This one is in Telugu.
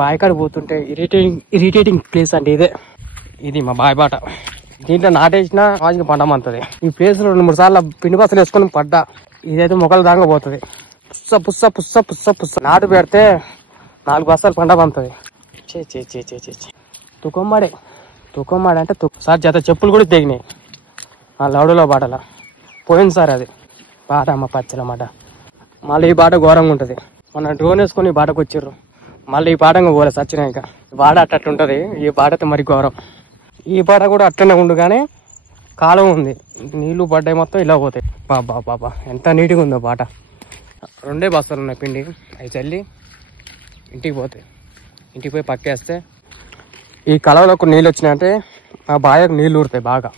బావి కాడ పోతుంటే ఇరిటేటింగ్ ప్లేస్ అంటే ఇదే. ఇది మా బావి బాట. దీంట్లో నాటేసినా వాజికి పండమంతది. ఈ ప్లేస్ 2-3 సార్లు పిండి బస్సులు వేసుకొని పడ్డా. ఇదైతే మొక్కల దాకా పోతుంది. పుస్స పుస్స పుస్స పుస్స పుస్స నాటు పెడితే 4 బస్తాలు పండమంతది. తుకమ్మాడే అంటే సార్ జత చెప్పులు కూడా తెగినాయి ఆ లౌడులో బాటలా. పోయినసారి అది బాట అమ్మ పచ్చలమాట. మళ్ళీ ఈ బాట ఘోరంగా ఉంటుంది. మొన్న డ్రోన్ వేసుకొని ఈ బాటకు వచ్చిర్రు. మళ్ళీ ఈ బాటంగా పోలే సచ్చినాక. బాట అట్టుంటది. ఈ బాటతో మరి ఘోరం. ఈ బాట కూడా అట్టనే ఉండు కానీ కాలం ఉంది. నీళ్లు పడ్డాయి మొత్తం ఇలా పోతాయి. బాబా ఎంత నీట్గా ఉందో బాట. 2 బస్తాలు ఉన్నాయి పిండి. అవి చల్లి ఇంటికి పోతాయి. ఇంటికి పోయి పక్కేస్తే ఈ కలవలోకి నీళ్ళు వచ్చినాయంటే ఆ బాయకు నీళ్ళు ఊరుతాయి బాగా.